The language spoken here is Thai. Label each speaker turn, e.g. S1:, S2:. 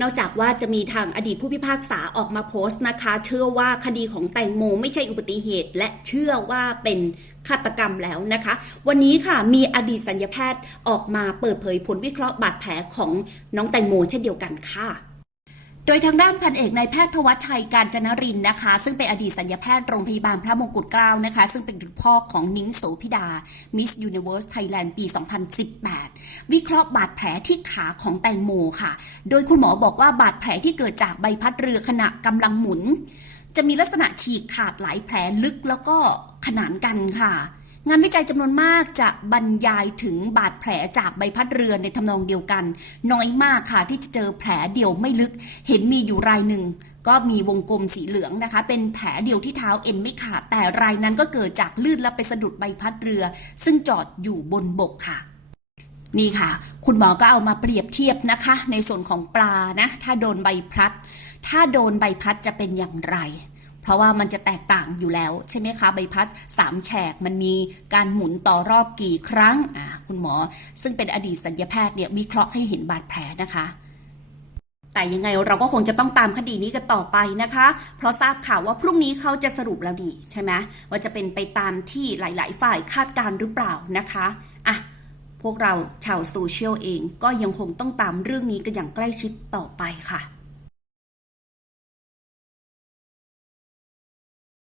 S1: นอกจากว่าจะมีทางอดีตผู้พิพากษาออกมาโพสต์นะคะ เชื่อว่าคดีของแตงโมไม่ใช่อุบัติเหตุ และเชื่อว่าเป็นฆาตกรรมแล้วนะคะ วันนี้ค่ะมีอดีตสัญญาแพทย์ออกมาเปิดเผยผลวิเคราะห์บาดแผลของน้องแตงโมเช่นเดียวกันค่ะ โดยทางด้านพันเอกนายแพทย์ทวัชชัยการจนรินนะคะ ซึ่งเป็นอดีตสัญญาแพทย์โรงพยาบาลพระมงกุฎเกล้านะคะ ซึ่งเป็นพ่อของนิ้งโสพิดา Miss Universe Thailand ปี 2018 วิเคราะห์บาดแผลที่ขาของแตงโมค่ะ โดยคุณหมอบอกว่าบาดแผลที่เกิดจากใบพัดเรือขณะกำลังหมุน จะมีลักษณะฉีกขาดหลายแผลลึกแล้วก็ขนานกันค่ะ งานวิจัยจำนวนมากจะบรรยายถึงบาดแผลจากใบพัดเรือในทำนองเดียวกัน น้อยมากค่ะที่จะเจอแผลเดียวไม่ลึก เห็นมีอยู่รายหนึ่ง ก็มีวงกลมสีเหลืองนะคะ เป็นแผลเดียวที่เท้าเอ็นไม่ขาดแต่รายนั้นก็เกิดจากลื่นและไปสะดุดใบพัดเรือ ซึ่งจอดอยู่บนบกค่ะนี่ค่ะ คุณหมอก็เอามาเปรียบเทียบนะคะ ในส่วนของปลานะ ถ้าโดนใบพัด ถ้าโดนใบพัดจะเป็นอย่างไร เพราะว่ามันจะแตกต่างอยู่แล้ว ใช่ไหมคะ ใบพัดสามแฉกมันมีการหมุนต่อรอบกี่ครั้งอ่าคุณหมอ ซึ่งเป็นอดีตสัญญาแพทย์เนี่ยวิเคราะห์ให้เห็นบาดแผลนะคะแต่ยังไงเราก็คงจะต้องตามคดีนี้กันต่อไปนะคะ เพราะทราบข่าวว่าพรุ่งนี้เขาจะสรุปแล้วนี่ใช่ไหมว่าจะเป็นไปตามที่หลาย ๆ ฝ่ายคาดการณ์หรือเปล่านะคะอะพวกเราชาวโซเชียลเองก็ยังคงต้องตามเรื่องนี้กันอย่างใกล้ชิดต่อไปค่ะ